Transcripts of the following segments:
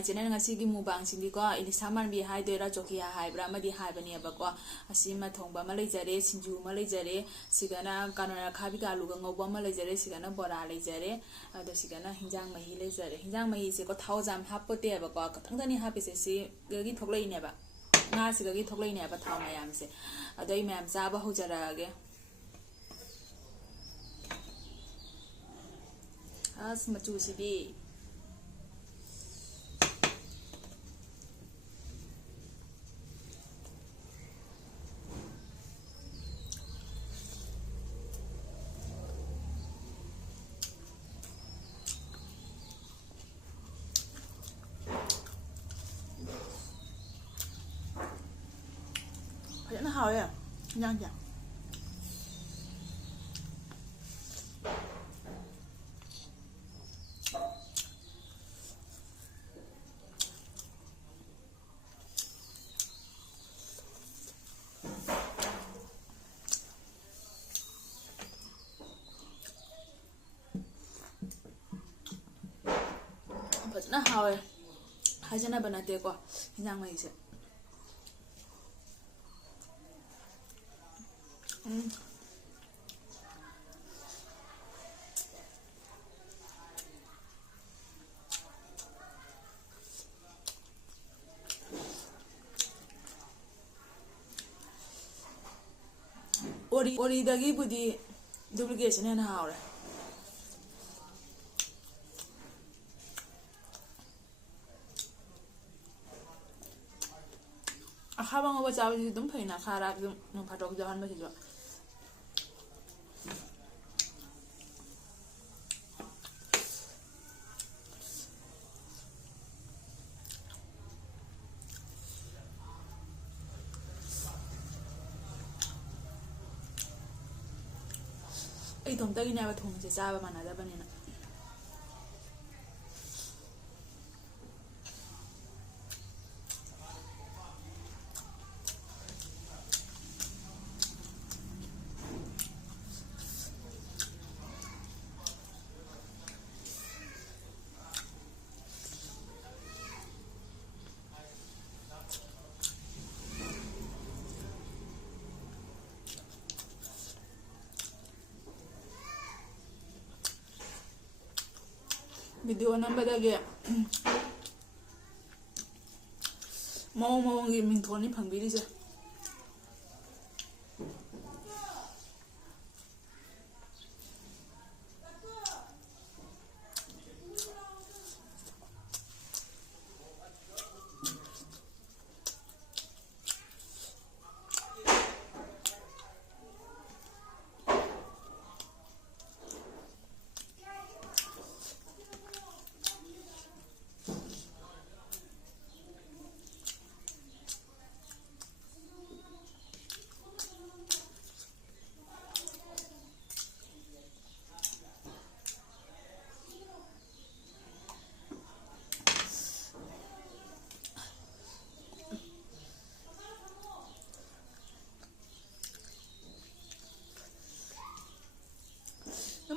My channel ngasi mubang singdi ko Elisa Manbi haidora Jokia haibra amadi haibaniaba ko asima thongba ma leijare sinju ma leijare sigana kanona khabi ka alu ga ngobba ma leijare sigana bora leijare ado sigana hinjang mahi leijare hinjang mahi se ko thousand hapote ba ko katang dani hapise se gi thoklai ne ba nga siga gi thoklai ne ba thaw mayam se ado I mayam za ba hojara ge as machu sibi nó hồi à nhân vậy nó hồi hai chân này bên này tiêu qua nhân này sẽ Oridagi budi duplication and how a habang over Saudi don't pay na Harak no part of the hundred. I don't think never told me to Saba another banana. Video number lagi mau ngirim thoni phangbi ri se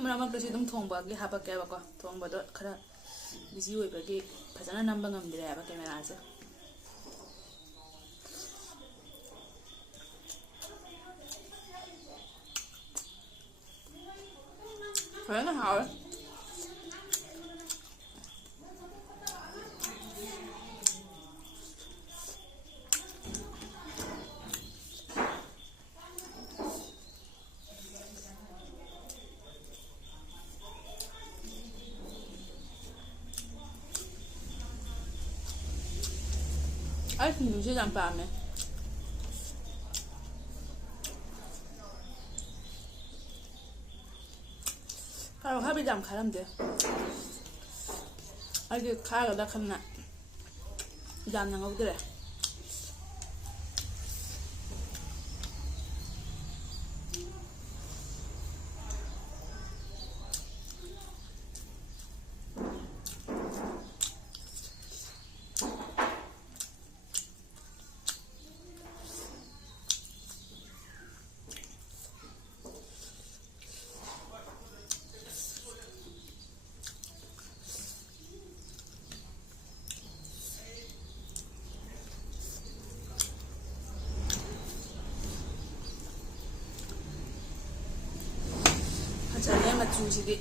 Nama kerja itu thong bagi apa kayak apa thong bado karena busy bagi pasana nambah ngambil apa kamera aja. Kayaknya hal. Ai thì mình sẽ làm bàn này. Kalau habis jam kalam deh. Lagi kalau dah kena jam nang aku deh. ꯃꯆꯨꯁꯤꯗꯤ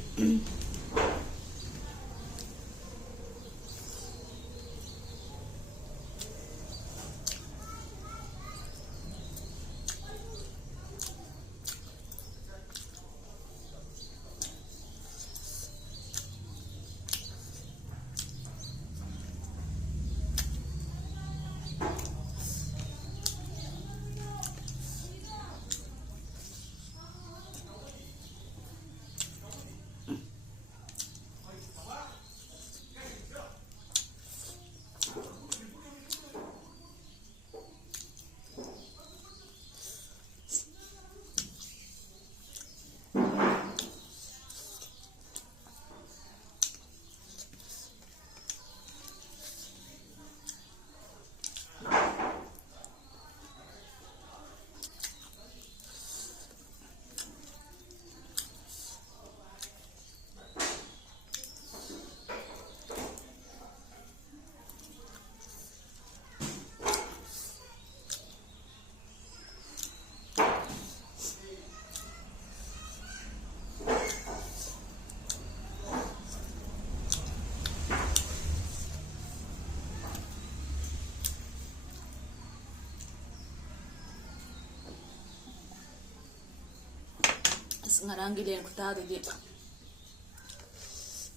ꯉꯔꯥꯡꯒꯤ ꯂꯦꯟ ꯈꯨꯇꯥꯗꯨꯗꯤ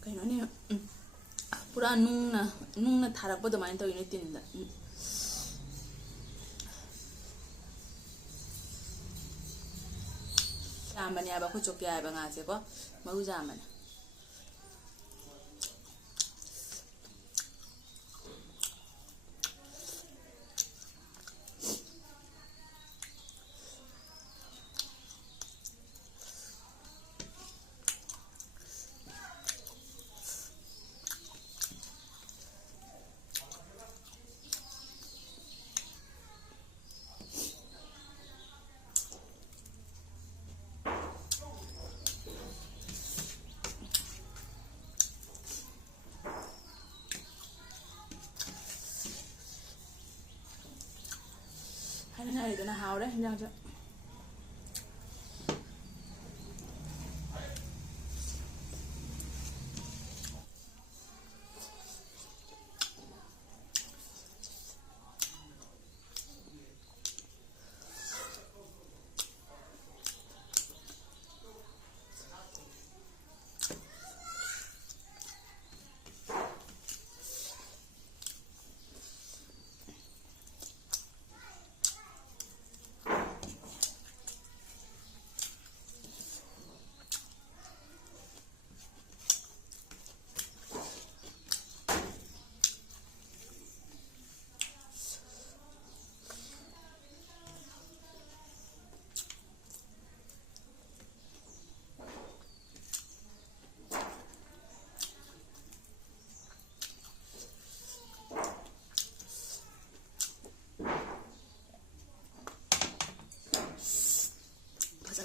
ꯀꯩꯅꯣꯅꯦ ꯄꯨꯔꯥ ꯅꯨꯡꯅ ꯊꯥꯔꯛꯄ ꯑꯗꯨꯃꯥꯏꯅ ꯇꯧꯋꯤꯅꯦ ꯇꯤꯟꯗ ꯌꯥꯝꯕꯅꯦ ꯍꯥꯏꯕ ꯑꯩꯈꯣꯏ ꯆꯣꯀꯤ ꯍꯥꯏꯕ ꯉꯥꯁꯦꯀꯣ ꯃꯔꯨ ꯌꯥꯝꯕꯅꯦ 하이드나 하오래 그냥 저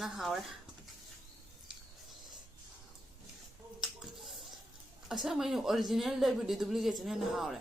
nó hào đấy à sao mấy những original đây bị duplicate nên nó hào đấy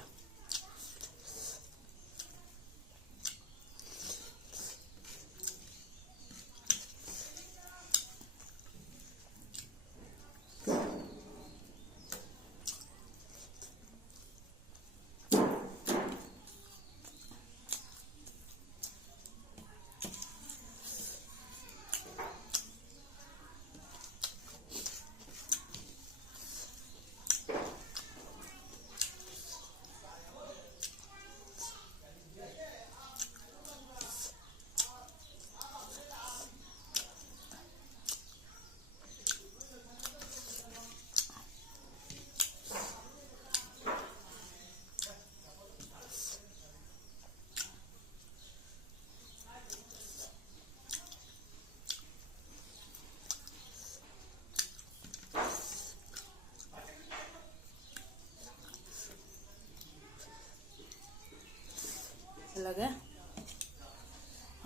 lagi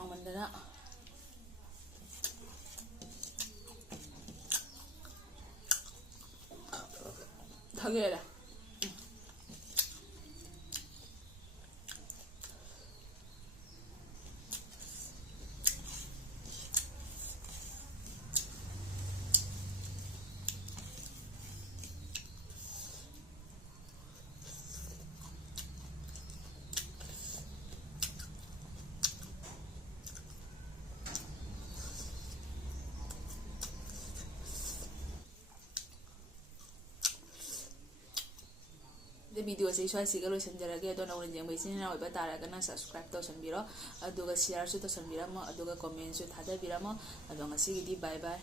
ang ganda na tagay ꯚꯤꯗꯤꯑꯣꯁꯤ ꯁ꯭ꯋꯥꯏꯁꯤꯒ ꯂꯣꯏꯁꯤꯟꯖꯔꯒꯦ ꯑꯗꯣ ꯅꯧꯅ ꯌꯦꯡꯕ ꯏꯆꯤꯟ ꯏꯅꯥꯎ ꯑꯣꯏꯕ ꯇꯥꯔꯒꯅ ꯁꯕꯁꯀ꯭ꯔꯥꯏꯕ ꯇꯧꯁꯟꯕꯤꯔꯣ ꯑꯗꯨꯒ ꯁꯤꯌꯥꯔꯁꯨ ꯇꯧꯁꯟꯕꯤꯔꯝꯃꯣ ꯑꯗꯨꯒ ꯀꯣꯃꯦꯟꯁꯨ ꯊꯥꯗꯕꯤꯔꯝꯃꯣ ꯑꯗꯣ ꯉꯁꯤꯒꯤꯗꯤ ꯕꯥꯏ ꯕꯥꯏ